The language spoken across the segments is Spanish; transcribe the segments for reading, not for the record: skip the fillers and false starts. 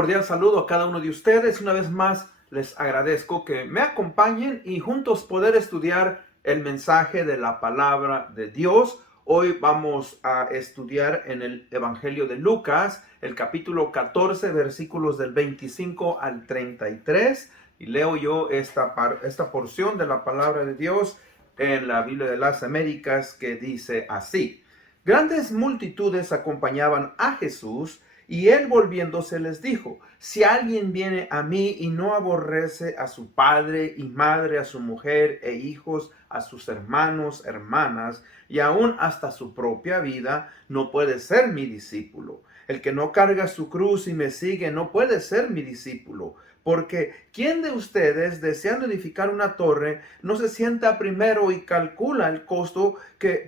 cordial saludo a cada uno de ustedes. Una vez más les agradezco que me acompañen y juntos poder estudiar el mensaje de la palabra de Dios. Hoy vamos a estudiar en el Evangelio de Lucas, el capítulo 14, versículos del 25 al 33. Y leo yo esta porción de la palabra de Dios en la Biblia de las Américas, que dice así: Grandes multitudes acompañaban a Jesús, y él volviéndose les dijo: si alguien viene a mí y no aborrece a su padre y madre, a su mujer e hijos, a sus hermanos, hermanas, y aún hasta su propia vida, no puede ser mi discípulo. El que no carga su cruz y me sigue no puede ser mi discípulo. Porque ¿quién de ustedes, deseando edificar una torre, no se sienta primero y calcula el costo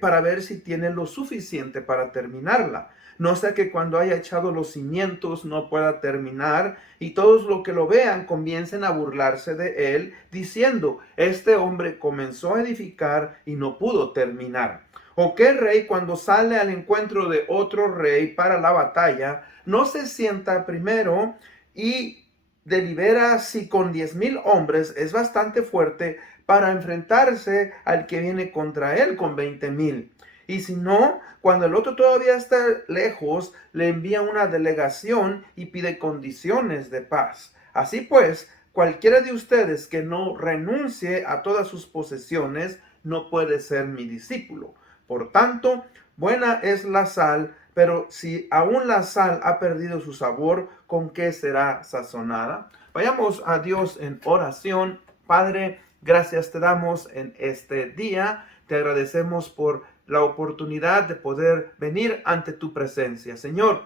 para ver si tiene lo suficiente para terminarla? No sea que cuando haya echado los cimientos no pueda terminar, y todos los que lo vean comiencen a burlarse de él, diciendo: este hombre comenzó a edificar y no pudo terminar. ¿O qué rey, cuando sale al encuentro de otro rey para la batalla, no se sienta primero y delibera si con 10,000 hombres es bastante fuerte para enfrentarse al que viene contra él con 20,000? Y si no, cuando el otro todavía está lejos, le envía una delegación y pide condiciones de paz. Así pues, cualquiera de ustedes que no renuncie a todas sus posesiones no puede ser mi discípulo. Por tanto, buena es la sal, pero si aún la sal ha perdido su sabor, ¿con qué será sazonada? Vayamos a Dios en oración. Padre, gracias te damos en este día. Te agradecemos por la oportunidad de poder venir ante tu presencia. Señor,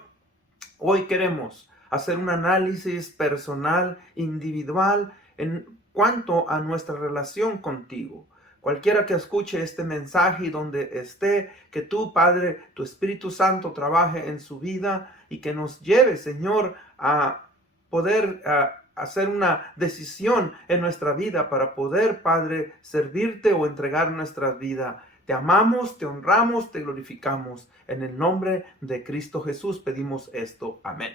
hoy queremos hacer un análisis personal, individual, en cuanto a nuestra relación contigo. Cualquiera que escuche este mensaje y donde esté, que tú, Padre, tu Espíritu Santo trabaje en su vida y que nos lleve, Señor, a poder hacer una decisión en nuestra vida para poder, Padre, servirte o entregar nuestra vida. Te amamos, te honramos, te glorificamos. En el nombre de Cristo Jesús pedimos esto. Amén.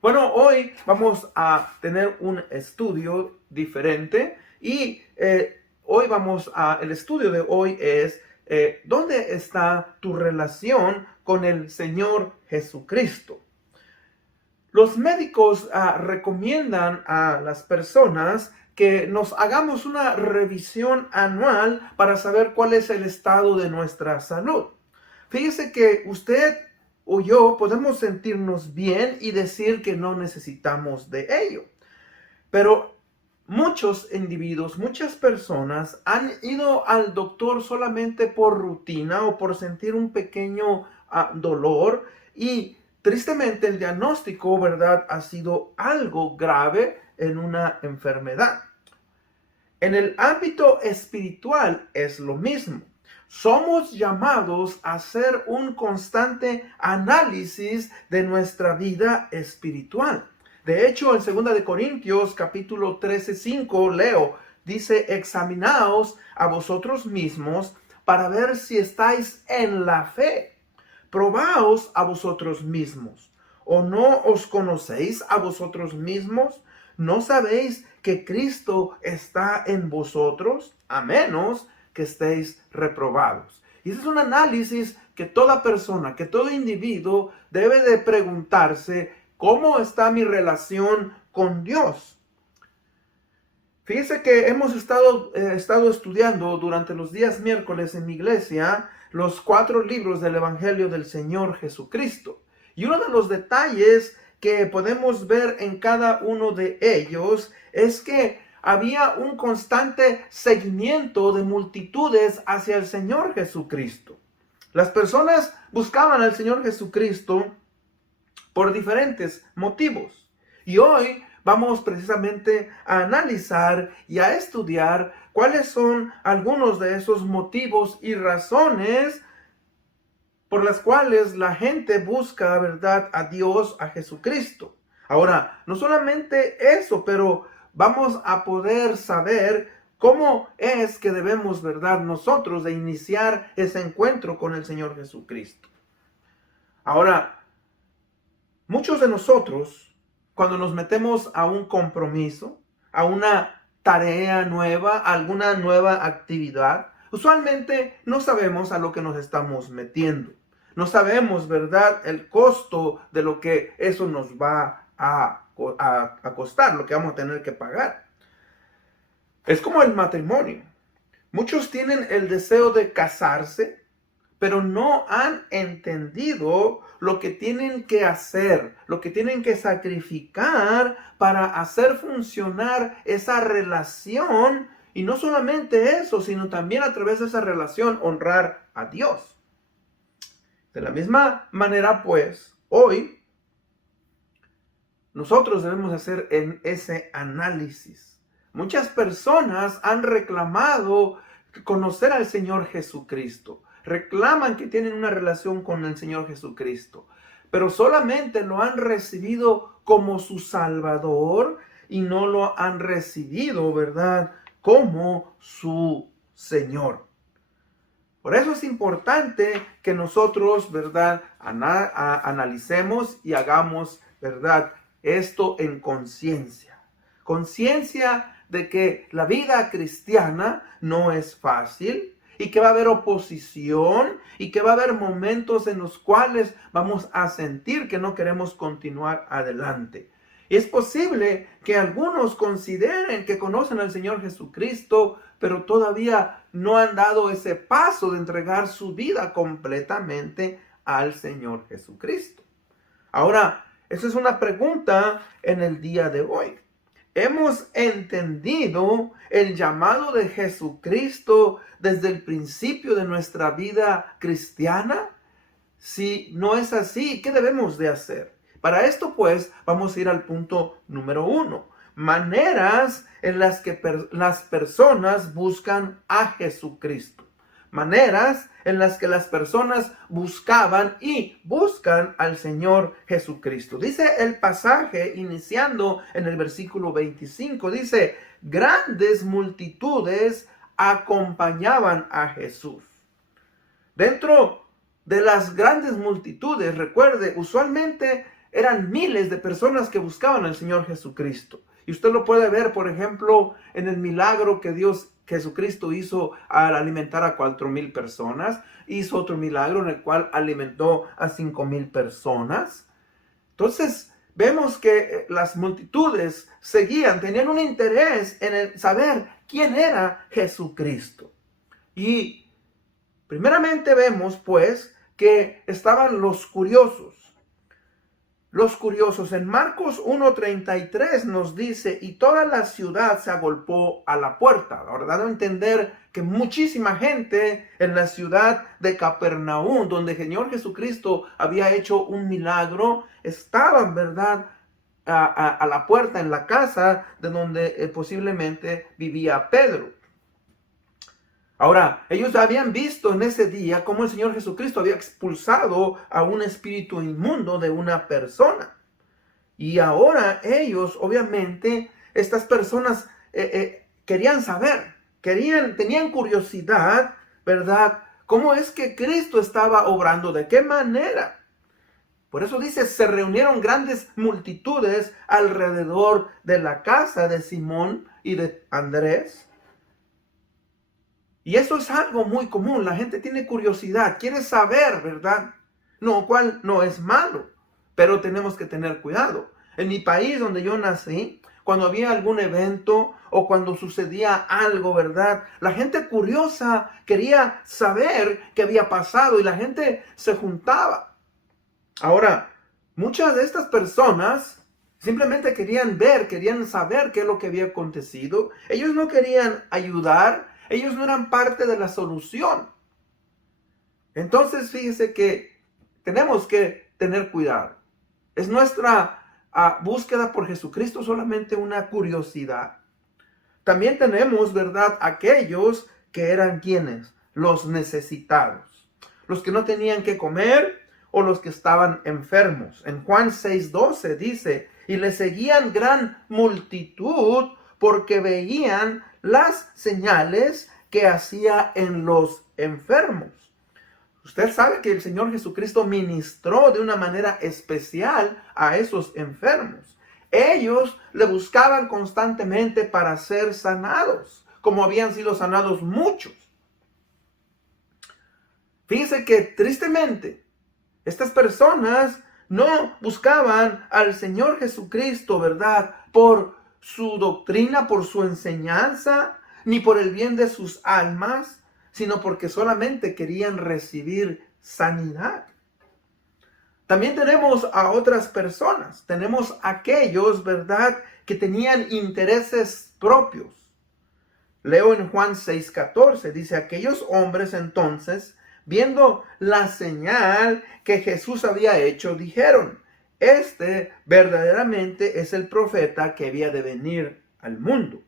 Bueno, hoy vamos a tener un estudio diferente y el estudio de hoy es ¿dónde está tu relación con el Señor Jesucristo? Los médicos recomiendan a las personas que nos hagamos una revisión anual para saber cuál es el estado de nuestra salud. Fíjese que usted o yo podemos sentirnos bien y decir que no necesitamos de ello. Pero muchos individuos, muchas personas han ido al doctor solamente por rutina o por sentir un pequeño dolor, y tristemente el diagnóstico, ¿verdad?, ha sido algo grave en una enfermedad. En el ámbito espiritual es lo mismo. Somos llamados a hacer un constante análisis de nuestra vida espiritual. De hecho, en 2 de Corintios, capítulo 13:5, leo, dice: examinaos a vosotros mismos para ver si estáis en la fe. Probaos a vosotros mismos. ¿O no os conocéis a vosotros mismos? ¿No sabéis que Cristo está en vosotros, a menos que estéis reprobados? Y ese es un análisis que toda persona, que todo individuo debe de preguntarse: ¿cómo está mi relación con Dios? Fíjese que hemos estado estudiando durante los días miércoles en mi iglesia los 4 libros del Evangelio del Señor Jesucristo. Y uno de los detalles que podemos ver en cada uno de ellos es que había un constante seguimiento de multitudes hacia el Señor Jesucristo. Las personas buscaban al Señor Jesucristo por diferentes motivos. Y hoy vamos precisamente a analizar y a estudiar cuáles son algunos de esos motivos y razones por las cuales la gente busca, ¿verdad?, a Dios, a Jesucristo. Ahora, no solamente eso, pero vamos a poder saber cómo es que debemos, ¿verdad?, nosotros de iniciar ese encuentro con el Señor Jesucristo. Ahora, muchos de nosotros cuando nos metemos a un compromiso, a una tarea nueva, a alguna nueva actividad, usualmente no sabemos a lo que nos estamos metiendo. No sabemos, ¿verdad?, el costo de lo que eso nos va a costar, lo que vamos a tener que pagar. Es como el matrimonio. Muchos tienen el deseo de casarse, pero no han entendido lo que tienen que hacer, lo que tienen que sacrificar para hacer funcionar esa relación. Y no solamente eso, sino también a través de esa relación honrar a Dios. De la misma manera, pues, hoy nosotros debemos hacer ese análisis. Muchas personas han reclamado conocer al Señor Jesucristo. Reclaman que tienen una relación con el Señor Jesucristo, pero solamente lo han recibido como su Salvador y no lo han recibido, ¿verdad?, como su Señor. Por eso es importante que nosotros, ¿verdad?, analicemos y hagamos, ¿verdad?, esto en conciencia. Conciencia de que la vida cristiana no es fácil y que va a haber oposición y que va a haber momentos en los cuales vamos a sentir que no queremos continuar adelante. Y es posible que algunos consideren que conocen al Señor Jesucristo, pero todavía no han dado ese paso de entregar su vida completamente al Señor Jesucristo. Ahora, esa es una pregunta en el día de hoy. ¿Hemos entendido el llamado de Jesucristo desde el principio de nuestra vida cristiana? Si no es así, ¿qué debemos de hacer? Para esto, pues, vamos a ir al punto número 1. Maneras en las que las personas buscan a Jesucristo. Maneras en las que las personas buscaban y buscan al Señor Jesucristo. Dice el pasaje, iniciando en el versículo 25, dice, grandes multitudes acompañaban a Jesús. Dentro de las grandes multitudes, recuerde, usualmente eran miles de personas que buscaban al Señor Jesucristo. Y usted lo puede ver, por ejemplo, en el milagro que Jesucristo hizo al alimentar a 4,000 personas. Hizo otro milagro en el cual alimentó a 5,000 personas. Entonces, vemos que las multitudes seguían, tenían un interés en el saber quién era Jesucristo. Y primeramente vemos, pues, que estaban los curiosos. Los curiosos, en Marcos 1:33 nos dice, y toda la ciudad se agolpó a la puerta. Ahora, dando a entender que muchísima gente en la ciudad de Capernaum, donde el Señor Jesucristo había hecho un milagro, estaban, ¿verdad?, a la puerta, en la casa de donde posiblemente vivía Pedro. Ahora, ellos habían visto en ese día cómo el Señor Jesucristo había expulsado a un espíritu inmundo de una persona. Y ahora ellos, obviamente, estas personas querían saber, tenían curiosidad, ¿verdad? ¿Cómo es que Cristo estaba obrando? ¿De qué manera? Por eso dice, se reunieron grandes multitudes alrededor de la casa de Simón y de Andrés. Y eso es algo muy común. La gente tiene curiosidad, quiere saber, ¿verdad? No, cual no es malo, pero tenemos que tener cuidado. En mi país donde yo nací, cuando había algún evento o cuando sucedía algo, ¿verdad?, la gente curiosa quería saber qué había pasado y la gente se juntaba. Ahora, muchas de estas personas simplemente querían ver, querían saber qué es lo que había acontecido. Ellos no querían ayudar. Ellos no eran parte de la solución. Entonces, fíjese que tenemos que tener cuidado. ¿Es nuestra búsqueda por Jesucristo solamente una curiosidad? También tenemos, ¿verdad?, aquellos que eran ¿quiénes? Los necesitados. Los que no tenían que comer o los que estaban enfermos. En Juan 6:12 dice, y le seguían gran multitud porque veían las señales que hacía en los enfermos. Usted sabe que el Señor Jesucristo ministró de una manera especial a esos enfermos. Ellos le buscaban constantemente para ser sanados, como habían sido sanados muchos. Fíjense que tristemente, estas personas no buscaban al Señor Jesucristo, ¿verdad? Por su doctrina, por su enseñanza, ni por el bien de sus almas, sino porque solamente querían recibir sanidad. También tenemos a otras personas, tenemos aquellos, ¿verdad?, que tenían intereses propios. Leo en Juan 6:14, dice, aquellos hombres entonces, viendo la señal que Jesús había hecho, dijeron, este verdaderamente es el profeta que había de venir al mundo.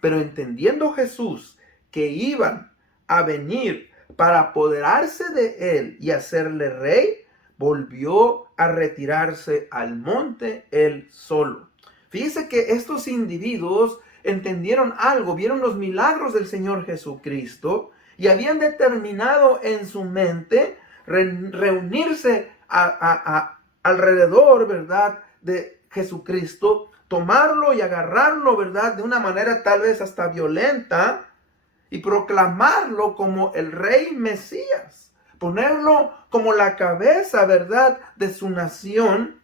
Pero entendiendo Jesús que iban a venir para apoderarse de él y hacerle rey, volvió a retirarse al monte él solo. Fíjese que estos individuos entendieron algo, vieron los milagros del Señor Jesucristo y habían determinado en su mente reunirse alrededor, ¿verdad?, de Jesucristo, tomarlo y agarrarlo, ¿verdad?, de una manera tal vez hasta violenta y proclamarlo como el rey Mesías, ponerlo como la cabeza, ¿verdad?, de su nación.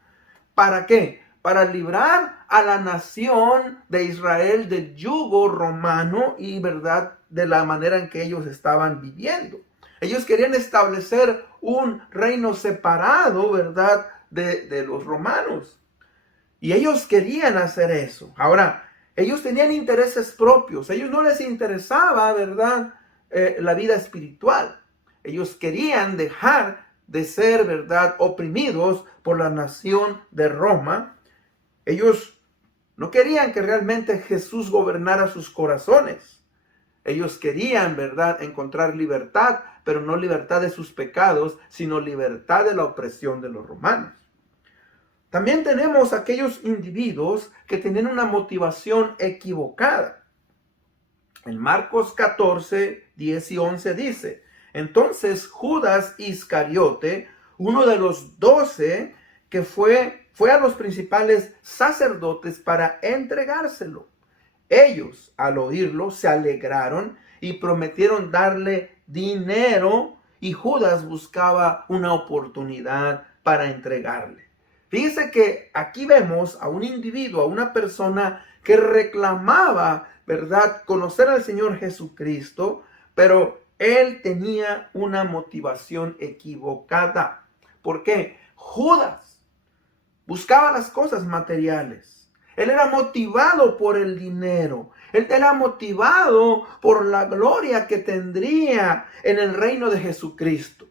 ¿Para qué? Para librar a la nación de Israel del yugo romano y, ¿verdad?, de la manera en que ellos estaban viviendo. Ellos querían establecer un reino separado, ¿verdad?, de los romanos. Y ellos querían hacer eso. Ahora, ellos tenían intereses propios. A ellos no les interesaba, ¿verdad?, la vida espiritual. Ellos querían dejar de ser, ¿verdad?, oprimidos por la nación de Roma. Ellos no querían que realmente Jesús gobernara sus corazones. Ellos querían, ¿verdad?, encontrar libertad, pero no libertad de sus pecados, sino libertad de la opresión de los romanos. También tenemos aquellos individuos que tienen una motivación equivocada. En Marcos 14, 10 y 11 dice, entonces Judas Iscariote, uno de los 12, que fue a los principales sacerdotes para entregárselo. Ellos, al oírlo, se alegraron y prometieron darle dinero, y Judas buscaba una oportunidad para entregarle. Fíjese que aquí vemos a un individuo, a una persona que reclamaba, ¿verdad?, conocer al Señor Jesucristo, pero él tenía una motivación equivocada. ¿Por qué? Judas buscaba las cosas materiales. Él era motivado por el dinero. Él era motivado por la gloria que tendría en el reino de Jesucristo.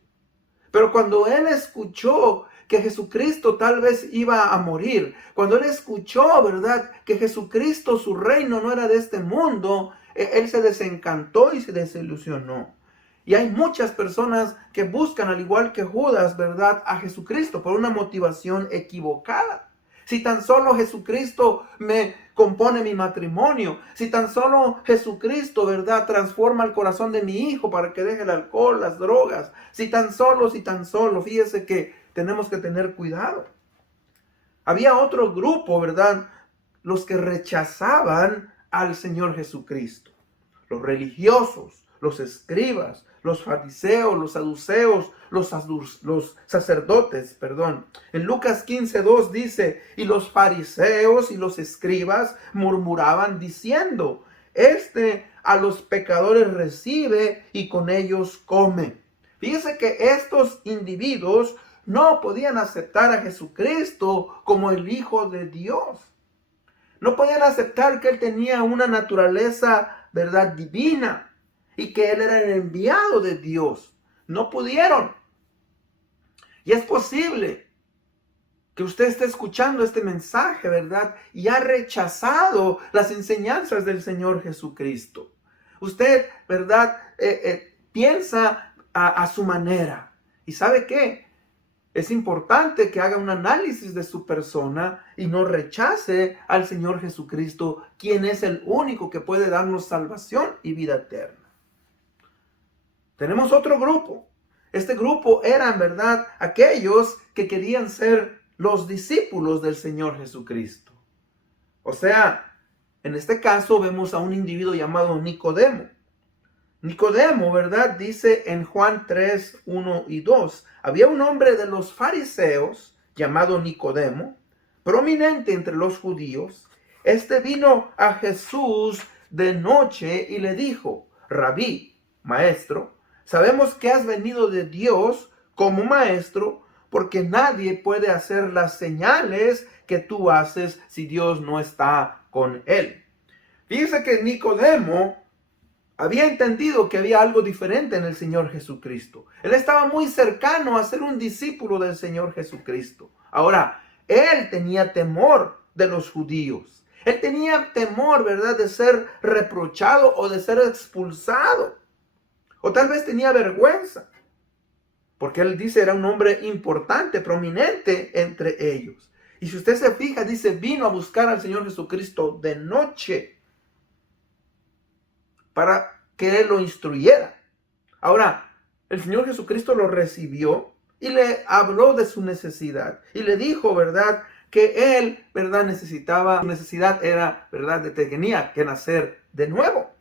Pero cuando él escuchó que Jesucristo tal vez iba a morir, cuando él escuchó, ¿verdad?, que Jesucristo, su reino no era de este mundo, él se desencantó y se desilusionó. Y hay muchas personas que buscan, al igual que Judas, ¿verdad?, a Jesucristo por una motivación equivocada. Si tan solo Jesucristo me compone mi matrimonio, si tan solo Jesucristo, ¿verdad?, transforma el corazón de mi hijo para que deje el alcohol, las drogas, si tan solo, fíjese que tenemos que tener cuidado. Había otro grupo, ¿verdad?, los que rechazaban al Señor Jesucristo. Los religiosos, los escribas, los fariseos, los saduceos, los sacerdotes, perdón. En Lucas 15:2 dice, y los fariseos y los escribas murmuraban diciendo, este a los pecadores recibe y con ellos come. Fíjese que estos individuos no podían aceptar a Jesucristo como el Hijo de Dios. No podían aceptar que Él tenía una naturaleza, ¿verdad?, divina, y que Él era el enviado de Dios. No pudieron. Y es posible que usted esté escuchando este mensaje, ¿verdad?, y ha rechazado las enseñanzas del Señor Jesucristo. Usted, ¿verdad?, piensa a su manera. ¿Y sabe qué? Es importante que haga un análisis de su persona y no rechace al Señor Jesucristo, quien es el único que puede darnos salvación y vida eterna. Tenemos otro grupo. Este grupo eran, ¿verdad?, aquellos que querían ser los discípulos del Señor Jesucristo. O sea, en este caso vemos a un individuo llamado Nicodemo. Nicodemo, ¿verdad? Dice en Juan 3, 1 y 2. Había un hombre de los fariseos llamado Nicodemo, prominente entre los judíos. Este vino a Jesús de noche y le dijo: Rabí, maestro, sabemos que has venido de Dios como maestro, porque nadie puede hacer las señales que tú haces si Dios no está con él. Fíjese que Nicodemo había entendido que había algo diferente en el Señor Jesucristo. Él estaba muy cercano a ser un discípulo del Señor Jesucristo. Ahora, él tenía temor de los judíos. Él tenía temor, ¿verdad?, de ser reprochado o de ser expulsado. O tal vez tenía vergüenza. Porque él dice era un hombre importante, prominente entre ellos. Y si usted se fija, dice, vino a buscar al Señor Jesucristo de noche para que él lo instruyera. Ahora, el Señor Jesucristo lo recibió y le habló de su necesidad. Y le dijo, ¿verdad?, que él, ¿verdad?, necesitaba, su necesidad era, ¿verdad?, de que tenía que nacer de nuevo.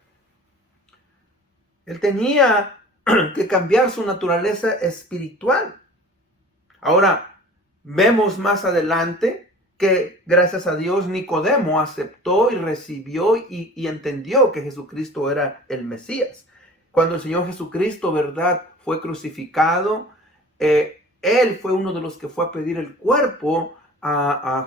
Él tenía que cambiar su naturaleza espiritual. Ahora, vemos más adelante que gracias a Dios Nicodemo aceptó y recibió y entendió que Jesucristo era el Mesías. Cuando el Señor Jesucristo, ¿verdad?, fue crucificado, él fue uno de los que fue a pedir el cuerpo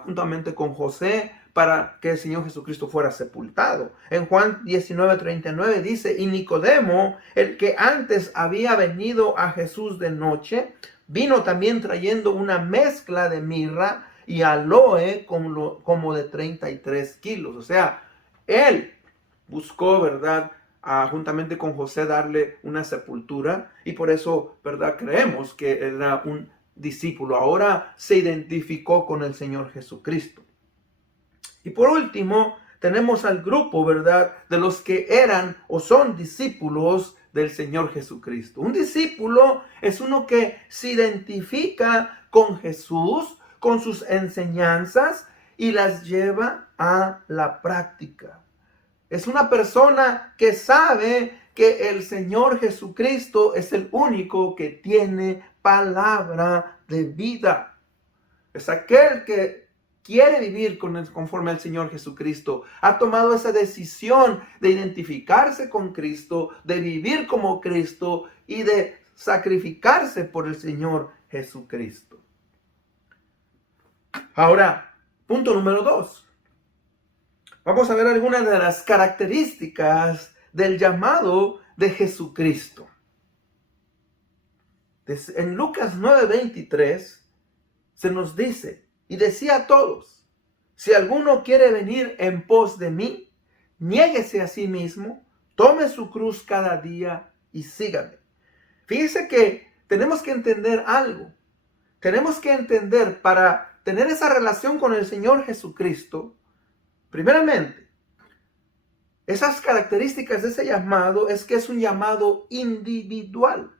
juntamente con José para que el Señor Jesucristo fuera sepultado. En Juan 19:39 dice, y Nicodemo, el que antes había venido a Jesús de noche, vino también trayendo una mezcla de mirra y aloe como de 33 kilos. O sea, él buscó, ¿verdad?, juntamente con José darle una sepultura, y por eso, ¿verdad?, creemos que era un discípulo. Ahora se identificó con el Señor Jesucristo. Y por último, tenemos al grupo, ¿verdad?, de los que eran o son discípulos del Señor Jesucristo. Un discípulo es uno que se identifica con Jesús, con sus enseñanzas y las lleva a la práctica. Es una persona que sabe que el Señor Jesucristo es el único que tiene palabra de vida. Es aquel que quiere vivir conforme al Señor Jesucristo. Ha tomado esa decisión de identificarse con Cristo, de vivir como Cristo y de sacrificarse por el Señor Jesucristo. Ahora, punto número 2. Vamos a ver algunas de las características del llamado de Jesucristo. En Lucas 9:23 se nos dice, y decía a todos, si alguno quiere venir en pos de mí, niéguese a sí mismo, tome su cruz cada día y sígame. Fíjese que tenemos que entender algo. Tenemos que entender, para tener esa relación con el Señor Jesucristo, primeramente, esas características de ese llamado es que es un llamado individual.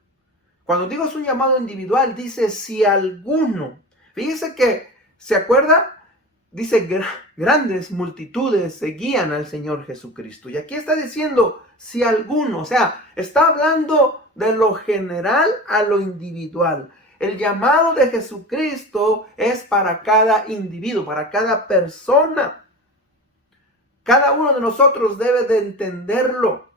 Cuando digo es un llamado individual, dice si alguno. Fíjese que, ¿se acuerda? Dice grandes multitudes seguían al Señor Jesucristo. Y aquí está diciendo si alguno, o sea, está hablando de lo general a lo individual. El llamado de Jesucristo es para cada individuo, para cada persona. Cada uno de nosotros debe de entenderlo.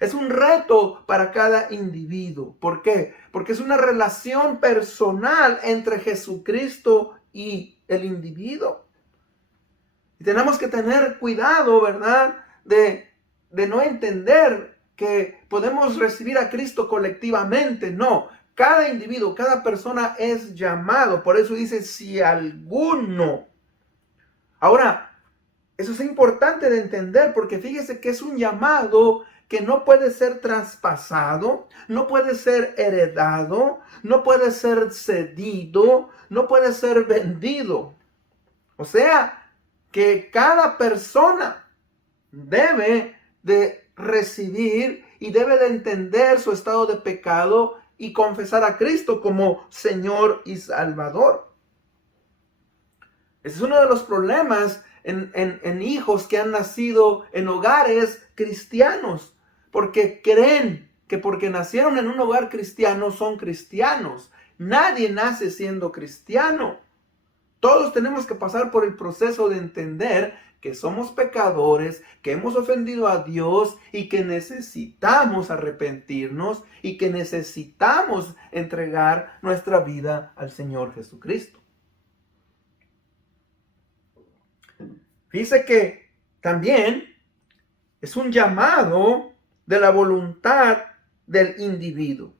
Es un reto para cada individuo. ¿Por qué? Porque es una relación personal entre Jesucristo y el individuo. Y tenemos que tener cuidado, ¿verdad?, de no entender que podemos recibir a Cristo colectivamente. No, cada individuo, cada persona es llamado. Por eso dice, si alguno. Ahora, eso es importante de entender, porque fíjese que es un llamado que no puede ser traspasado, no puede ser heredado, no puede ser cedido, no puede ser vendido. O sea, que cada persona debe de recibir y debe de entender su estado de pecado y confesar a Cristo como Señor y Salvador. Ese es uno de los problemas en hijos que han nacido en hogares cristianos, porque creen que porque nacieron en un hogar cristiano son cristianos. Nadie nace siendo cristiano. Todos tenemos que pasar por el proceso de entender que somos pecadores, que hemos ofendido a Dios y que necesitamos arrepentirnos y que necesitamos entregar nuestra vida al Señor Jesucristo. Dice que también es un llamado de la voluntad del individuo.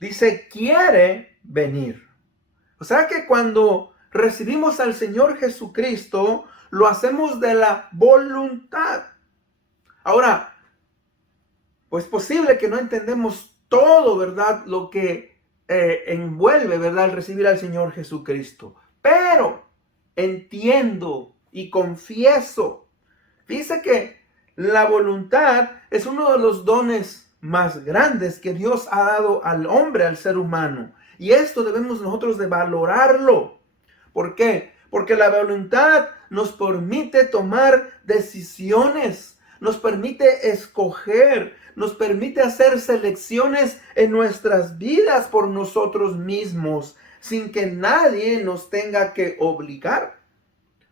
Dice, quiere venir. O sea que cuando recibimos al Señor Jesucristo, lo hacemos de la voluntad. Ahora, pues posible que no entendemos todo, ¿verdad? Lo que envuelve, ¿verdad? El recibir al Señor Jesucristo. Pero entiendo y confieso. Dice que la voluntad es uno de los dones más grandes que Dios ha dado al hombre, al ser humano. Y esto debemos nosotros de valorarlo. ¿Por qué? Porque la voluntad nos permite tomar decisiones, nos permite escoger, nos permite hacer selecciones en nuestras vidas por nosotros mismos, sin que nadie nos tenga que obligar.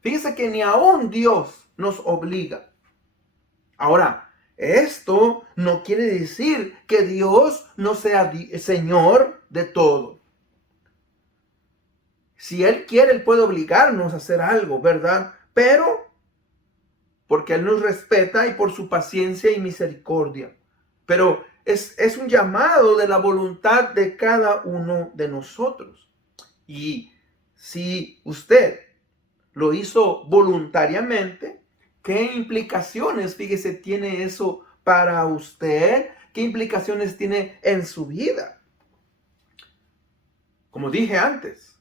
Fíjese que ni aún Dios nos obliga. Ahora, esto no quiere decir que Dios no sea Señor de todo. Si Él quiere, Él puede obligarnos a hacer algo, ¿verdad? Pero porque Él nos respeta y por su paciencia y misericordia. Pero es un llamado de la voluntad de cada uno de nosotros. Y si usted lo hizo voluntariamente, ¿qué implicaciones, fíjese, tiene eso para usted? ¿Qué implicaciones tiene en su vida? Como dije antes,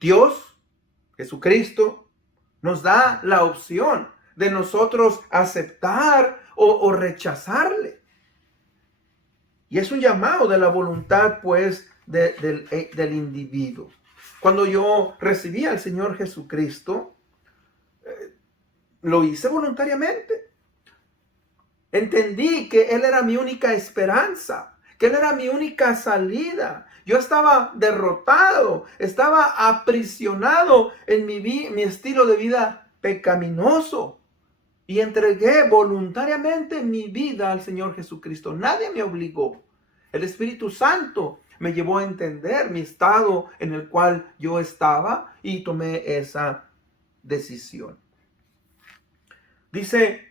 Dios, Jesucristo, nos da la opción de nosotros aceptar o rechazarle. Y es un llamado de la voluntad, pues, del individuo. Cuando yo recibí al Señor Jesucristo, lo hice voluntariamente. Entendí que Él era mi única esperanza, que Él era mi única salida. Yo estaba derrotado, estaba aprisionado en mi estilo de vida pecaminoso. Y entregué voluntariamente mi vida al Señor Jesucristo. Nadie me obligó. El Espíritu Santo me llevó a entender mi estado en el cual yo estaba y tomé esa decisión. Dice,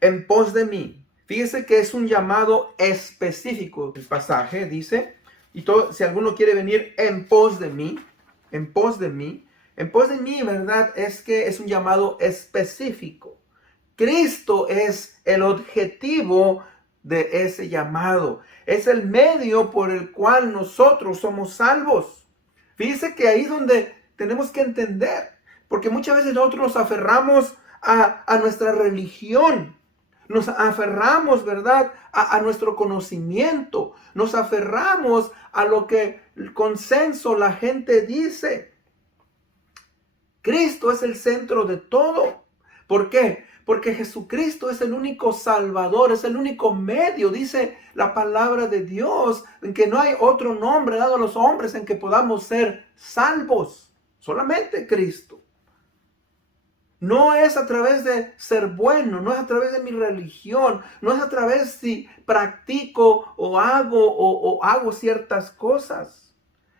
en pos de mí. Fíjese que es un llamado específico. El pasaje dice, y todo, si alguno quiere venir en pos de mí, en pos de mí, ¿verdad? Es que es un llamado específico. Cristo es el objetivo de ese llamado. Es el medio por el cual nosotros somos salvos. Fíjese que ahí es donde tenemos que entender. Porque muchas veces nosotros nos aferramos a nuestra religión. Nos aferramos, ¿verdad? A nuestro conocimiento. Nos aferramos a lo que el consenso, la gente dice. Cristo es el centro de todo. ¿Por qué? Porque Jesucristo es el único Salvador, es el único medio, dice la palabra de Dios, en que no hay otro nombre dado a los hombres en que podamos ser salvos. Solamente Cristo. No es a través de ser bueno, no es a través de mi religión, no es a través si practico o hago ciertas cosas.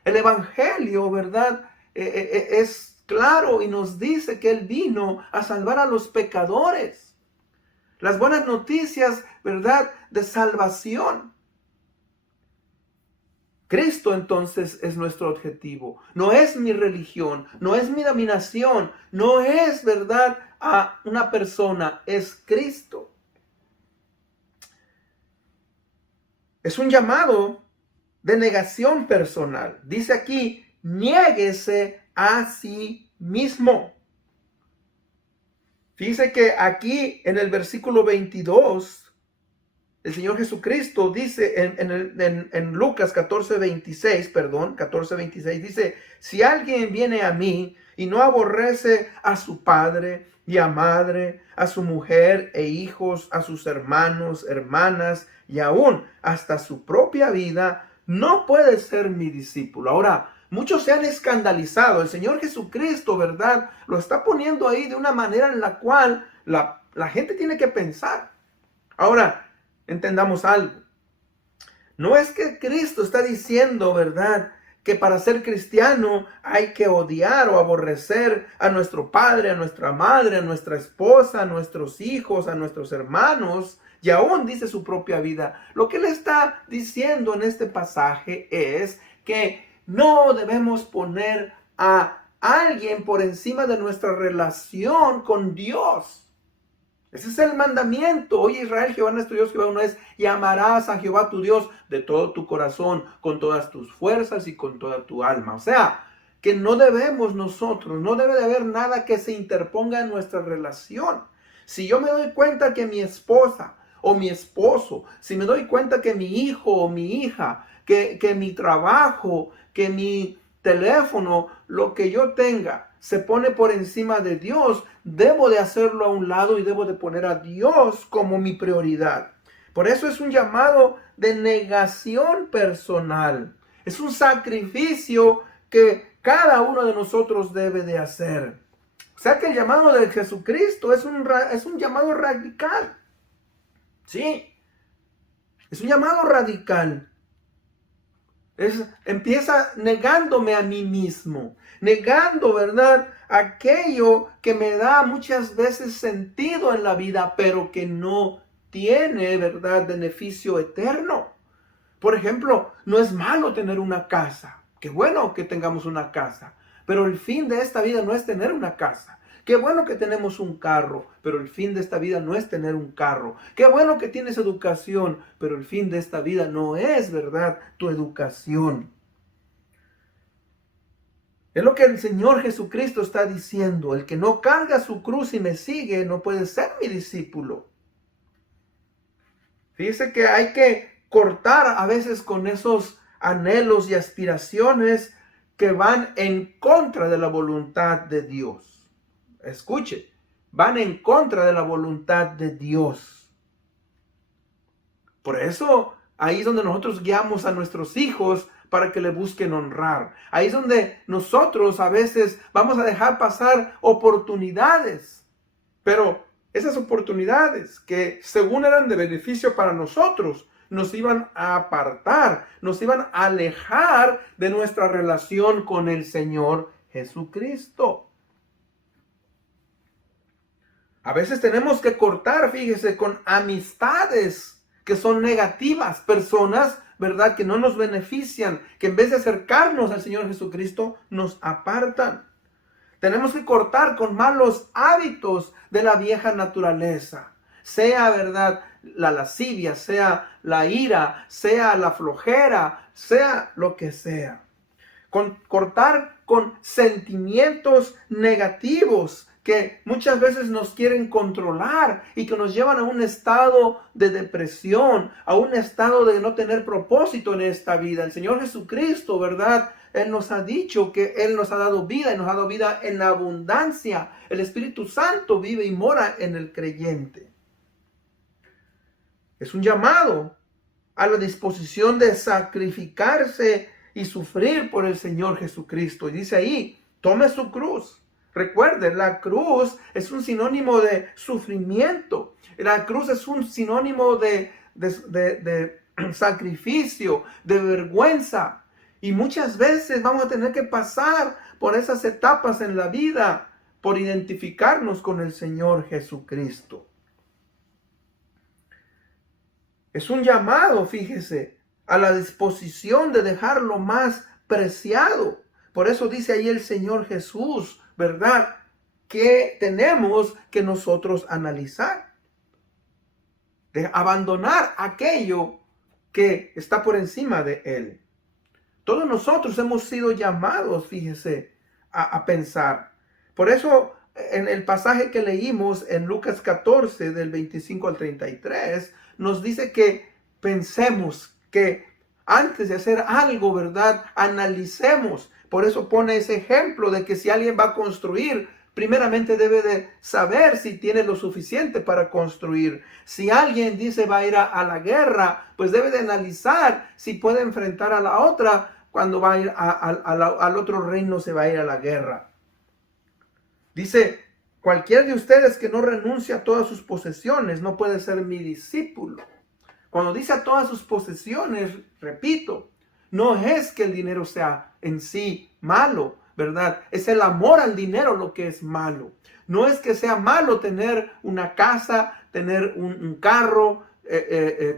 El Evangelio, ¿verdad? Es claro y nos dice que Él vino a salvar a los pecadores. Las buenas noticias, ¿verdad? De salvación. Cristo entonces es nuestro objetivo. No es mi religión, no es mi dominación, no es, ¿verdad?, a una persona, es Cristo. Es un llamado de negación personal. Dice aquí, niéguese a sí mismo. Dice que aquí en el versículo 22 el Señor Jesucristo dice en Lucas 14:26, perdón, 14:26, dice, si alguien viene a mí y no aborrece a su padre y a madre, a su mujer e hijos, a sus hermanos, hermanas y aún hasta su propia vida, no puede ser mi discípulo. Ahora, muchos se han escandalizado. El Señor Jesucristo, ¿verdad? Lo está poniendo ahí de una manera en la cual la gente tiene que pensar. Ahora, entendamos algo. No es que Cristo está diciendo, ¿verdad?, que para ser cristiano hay que odiar o aborrecer a nuestro padre, a nuestra madre, a nuestra esposa, a nuestros hijos, a nuestros hermanos, y aún dice su propia vida. Lo que él está diciendo en este pasaje es que no debemos poner a alguien por encima de nuestra relación con Dios. Ese es el mandamiento. Oye Israel, Jehová nuestro Dios, Jehová uno es, y amarás a Jehová tu Dios de todo tu corazón, con todas tus fuerzas y con toda tu alma. O sea, que no debemos nosotros, no debe de haber nada que se interponga en nuestra relación. Si yo me doy cuenta que mi esposa o mi esposo, si me doy cuenta que mi hijo o mi hija, que mi trabajo, que mi teléfono, lo que yo tenga, se pone por encima de Dios, debo de hacerlo a un lado y debo de poner a Dios como mi prioridad. Por eso es un llamado de negación personal. Es un sacrificio que cada uno de nosotros debe de hacer. O sea que el llamado de Jesucristo es un llamado radical. Sí, es un llamado radical. Empieza negándome a mí mismo, negando, ¿verdad?, aquello que me da muchas veces sentido en la vida, pero que no tiene, ¿verdad?, beneficio eterno. Por ejemplo, no es malo tener una casa. Qué bueno que tengamos una casa, pero el fin de esta vida no es tener una casa. Qué bueno que tenemos un carro, pero el fin de esta vida no es tener un carro. Qué bueno que tienes educación, pero el fin de esta vida no es, ¿verdad?, tu educación. Es lo que el Señor Jesucristo está diciendo. El que no carga su cruz y me sigue no puede ser mi discípulo. Fíjese que hay que cortar a veces con esos anhelos y aspiraciones que van en contra de la voluntad de Dios. Escuche, van en contra de la voluntad de Dios. Por eso, ahí es donde nosotros guiamos a nuestros hijos para que le busquen honrar. Ahí es donde nosotros a veces vamos a dejar pasar oportunidades. Pero esas oportunidades que según eran de beneficio para nosotros, nos iban a apartar, nos iban a alejar de nuestra relación con el Señor Jesucristo. A veces tenemos que cortar, fíjese, con amistades que son negativas, personas, ¿verdad?, que no nos benefician, que en vez de acercarnos al Señor Jesucristo, nos apartan. Tenemos que cortar con malos hábitos de la vieja naturaleza, sea, ¿verdad?, la lascivia, sea la ira, sea la flojera, sea lo que sea. Cortar con sentimientos negativos que muchas veces nos quieren controlar y que nos llevan a un estado de depresión, a un estado de no tener propósito en esta vida. El Señor Jesucristo, ¿verdad?, Él nos ha dicho que Él nos ha dado vida y nos ha dado vida en abundancia. El Espíritu Santo vive y mora en el creyente. Es un llamado a la disposición de sacrificarse y sufrir por el Señor Jesucristo. Y dice ahí, tome su cruz. Recuerde, la cruz es un sinónimo de sufrimiento. La cruz es un sinónimo de sacrificio, de vergüenza. Y muchas veces vamos a tener que pasar por esas etapas en la vida por identificarnos con el Señor Jesucristo. Es un llamado, fíjese, a la disposición de dejar lo más preciado. Por eso dice ahí el Señor Jesús, ¿verdad?, que tenemos que nosotros analizar. De abandonar aquello que está por encima de Él. Todos nosotros hemos sido llamados, fíjese, a pensar. Por eso, en el pasaje que leímos en Lucas 14, del 25 al 33, nos dice que pensemos, que antes de hacer algo, ¿verdad? Analicemos. Por eso pone ese ejemplo de que si alguien va a construir, primeramente debe de saber si tiene lo suficiente para construir. Si alguien dice va a ir a la guerra, pues debe de analizar si puede enfrentar a la otra. Cuando va a ir al otro reino, se va a ir a la guerra. Dice, cualquiera de ustedes que no renuncie a todas sus posesiones no puede ser mi discípulo. Cuando dice a todas sus posesiones, repito, no es que el dinero sea en sí malo, ¿verdad? Es el amor al dinero lo que es malo. No es que sea malo tener una casa, tener un carro,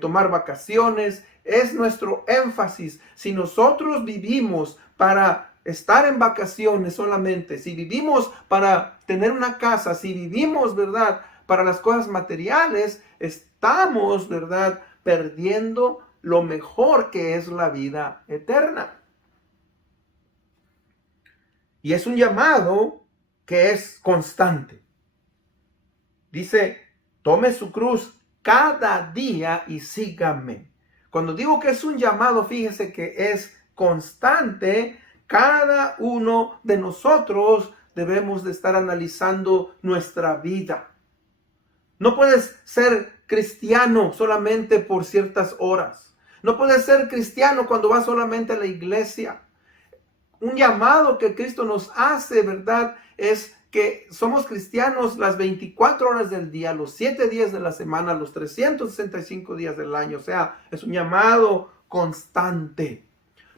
tomar vacaciones. Es nuestro énfasis. Si nosotros vivimos para estar en vacaciones solamente, si vivimos para tener una casa, si vivimos, ¿verdad?, para las cosas materiales, estamos, ¿verdad?, perdiendo lo mejor que es la vida eterna. Y es un llamado que es constante. Dice, tome su cruz cada día y sígame. Cuando digo que es un llamado, fíjese que es constante. Cada uno de nosotros debemos de estar analizando nuestra vida. No puedes ser cristiano solamente por ciertas horas. No puedes ser cristiano cuando vas solamente a la iglesia. Un llamado que Cristo nos hace, ¿verdad?, es que somos cristianos las 24 horas del día, los 7 días de la semana, los 365 días del año. O sea, es un llamado constante.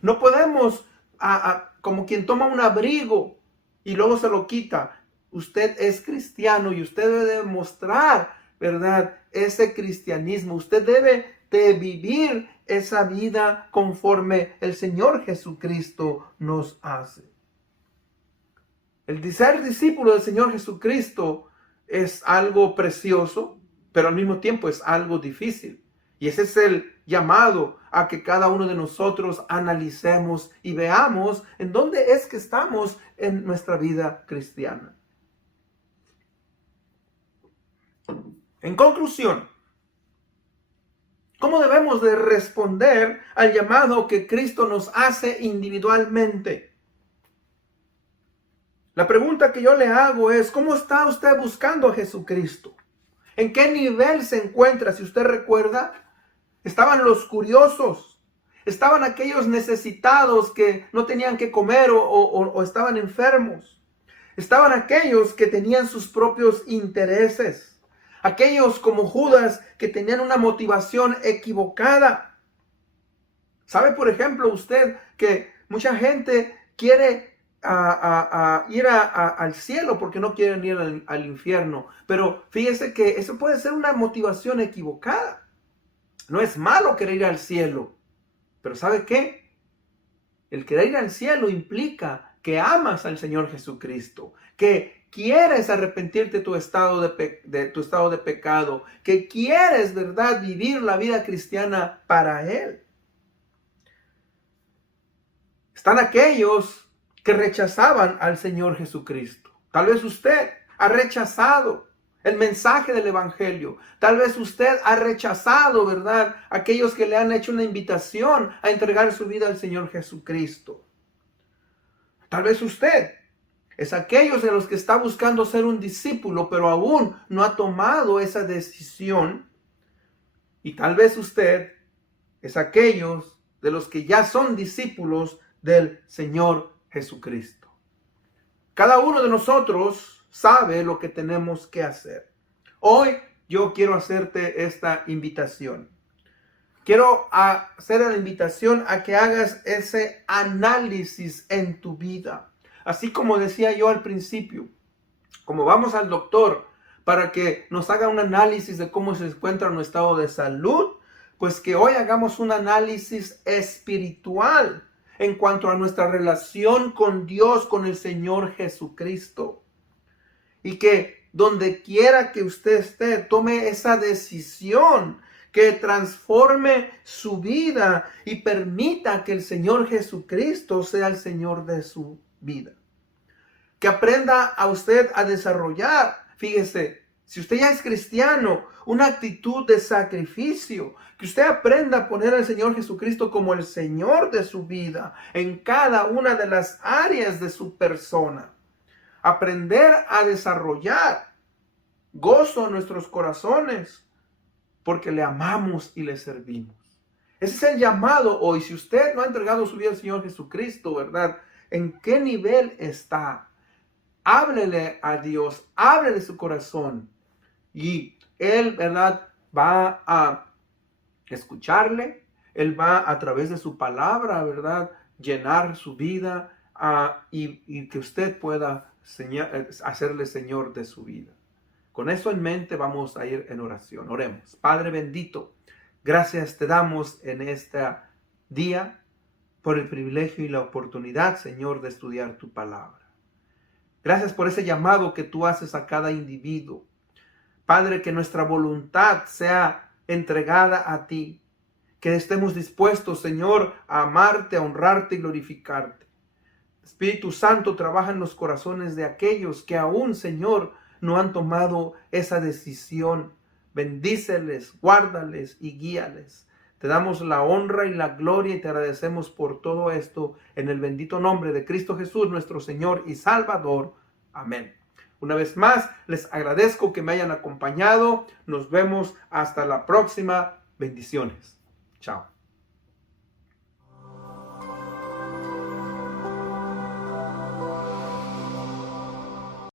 No podemos, como quien toma un abrigo y luego se lo quita. Usted es cristiano y usted debe demostrar, ¿verdad?, ese cristianismo. Usted debe de vivir esa vida conforme el Señor Jesucristo nos hace. El ser discípulo del Señor Jesucristo es algo precioso, pero al mismo tiempo es algo difícil. Y ese es el llamado a que cada uno de nosotros analicemos y veamos en dónde es que estamos en nuestra vida cristiana. En conclusión, ¿cómo debemos de responder al llamado que Cristo nos hace individualmente? La pregunta que yo le hago es, ¿cómo está usted buscando a Jesucristo? ¿En qué nivel se encuentra? Si usted recuerda, estaban los curiosos, estaban aquellos necesitados que no tenían que comer o estaban enfermos. Estaban aquellos que tenían sus propios intereses. Aquellos como Judas que tenían una motivación equivocada. ¿Sabe, por ejemplo, usted que mucha gente quiere ir al cielo porque no quieren ir al infierno? Pero fíjese que eso puede ser una motivación equivocada. No es malo querer ir al cielo. Pero ¿sabe qué? El querer ir al cielo implica que amas al Señor Jesucristo, que quieres arrepentirte de tu estado de pecado, que quieres, ¿verdad?, vivir la vida cristiana para Él. Están aquellos que rechazaban al Señor Jesucristo. Tal vez usted ha rechazado el mensaje del Evangelio. Tal vez usted ha rechazado, ¿verdad?, aquellos que le han hecho una invitación a entregar su vida al Señor Jesucristo. Tal vez usted es aquellos de los que está buscando ser un discípulo, pero aún no ha tomado esa decisión. Y tal vez usted es aquellos de los que ya son discípulos del Señor Jesucristo. Cada uno de nosotros sabe lo que tenemos que hacer. Hoy yo quiero hacerte esta invitación. Quiero hacer la invitación a que hagas ese análisis en tu vida. Así como decía yo al principio, como vamos al doctor para que nos haga un análisis de cómo se encuentra nuestro estado de salud, pues que hoy hagamos un análisis espiritual en cuanto a nuestra relación con Dios, con el Señor Jesucristo. Y que donde quiera que usted esté, tome esa decisión que transforme su vida y permita que el Señor Jesucristo sea el Señor de su vida. Que aprenda a usted a desarrollar, fíjese, Si usted ya es cristiano, una actitud de sacrificio, que usted aprenda a poner al Señor Jesucristo como el Señor de su vida en cada una de las áreas de su persona. Aprender a desarrollar gozo en nuestros corazones porque le amamos y le servimos. Ese es el llamado hoy. Si usted no ha entregado su vida al Señor Jesucristo, ¿verdad? ¿En qué nivel está? Háblele a Dios, háblele su corazón. Y Él, ¿verdad? Va a escucharle. Él va a través de su palabra, ¿verdad? Llenar su vida y que usted pueda hacerle Señor de su vida. Con eso en mente vamos a ir en oración. Oremos. Padre bendito, gracias te damos en este día por el privilegio y la oportunidad, Señor, de estudiar tu palabra. Gracias por ese llamado que tú haces a cada individuo. Padre, que nuestra voluntad sea entregada a ti. Que estemos dispuestos, Señor, a amarte, a honrarte y glorificarte. Espíritu Santo, trabaja en los corazones de aquellos que aún, Señor, no han tomado esa decisión. Bendíceles, guárdales y guíales. Te damos la honra y la gloria y te agradecemos por todo esto en el bendito nombre de Cristo Jesús, nuestro Señor y Salvador. Amén. Una vez más, les agradezco que me hayan acompañado. Nos vemos hasta la próxima. Bendiciones. Chao.